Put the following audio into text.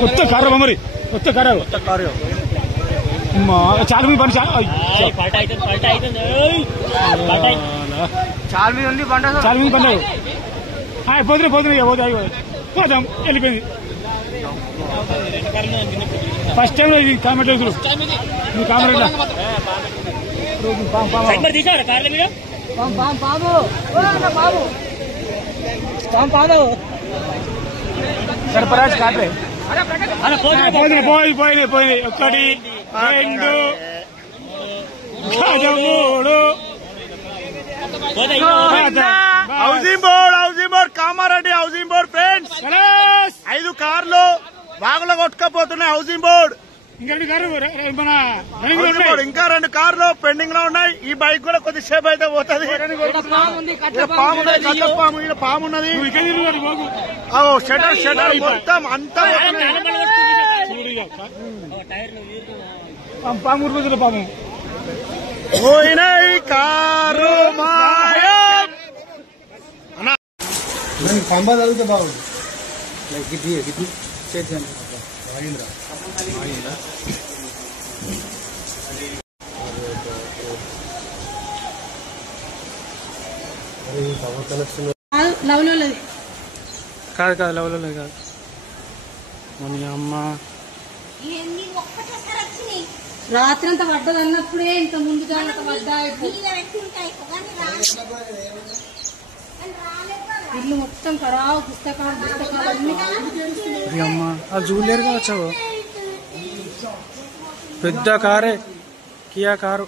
కొత్త కారు మరి కొత్త కారు చాలా మంది పని చాలా మంది పడ్డారు పోతున్నాయి పోదాం వెళ్ళిపోయింది ఫస్ట్ టైం ఇది కామెంట్ మీ కామెంట్ సర్పరాజ్ కాటే పోయినాయి ఒక్కటి రెండు మూడు housing board Kamareddy housing board friends 5 కార్లు బాగులో కొట్టుకపోతున్నాయి హౌసింగ్ బోర్డ్ ఇంకా 2 కార్లు పెండింగ్ లో ఉన్నాయి ఈ బైక్ కూడా కొద్దిసేపు అయితే పోతుంది పాము ఉన్నది షటర్ మొత్తం అంతా పాము పాము పోయినాయి కారు పంబ తగిలితే బాగుంది గిడ్డి చేద్దాం మహేంద్ర కాదు లవ్లో కాదు మన అమ్మ రాత్రి అంతా పడ్డది అన్నప్పుడే ఇంత ముందు జాగ్రత్త పడ్డా ఇల్లు మొత్తం ఖరాబ్ పుస్తకాలు అమ్మ అది చూడలేరు కావచ్చు పెద్ద కారే కియా కారు